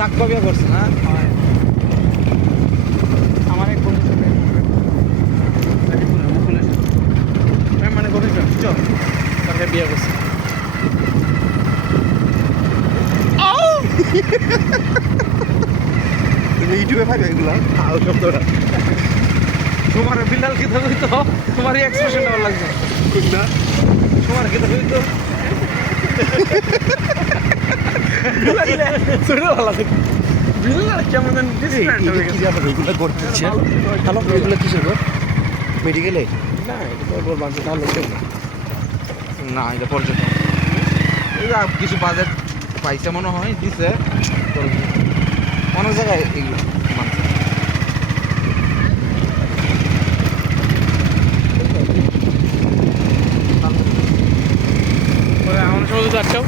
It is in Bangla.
সাক্ষ্য বিয়ে করছে না? আমার এক বন্ধু সাথে মুকুলের সাথে মানে ঘনিষ্ঠ চল তাকে বিয়ে করছে। তুমি ইউটিউবে পাইবে এগুলো আউ শব্দটা তোমার বিল্লাল কি ধরবি তো তোমার এক্সপ্রেশন ভালো লাগছে কোনটা তোমার কি ধরবি তো শুনে ভালো লাগে বিল্লাল কেমন ডিসপ্লেন্ট হয়ে কি গেছে। যাবে এগুলো করতেছে হ্যালো এগুলো কিসের ঘর মেডিকেলে না এটা তো বল বাজে তাহলে দেখো না এটা পর্যটন এই যে কিছু বাজেট পাইছে মনে হয় দিছে তো অনেক জায়গায় এগুলো মানছে পরে আমার সময় 8টাও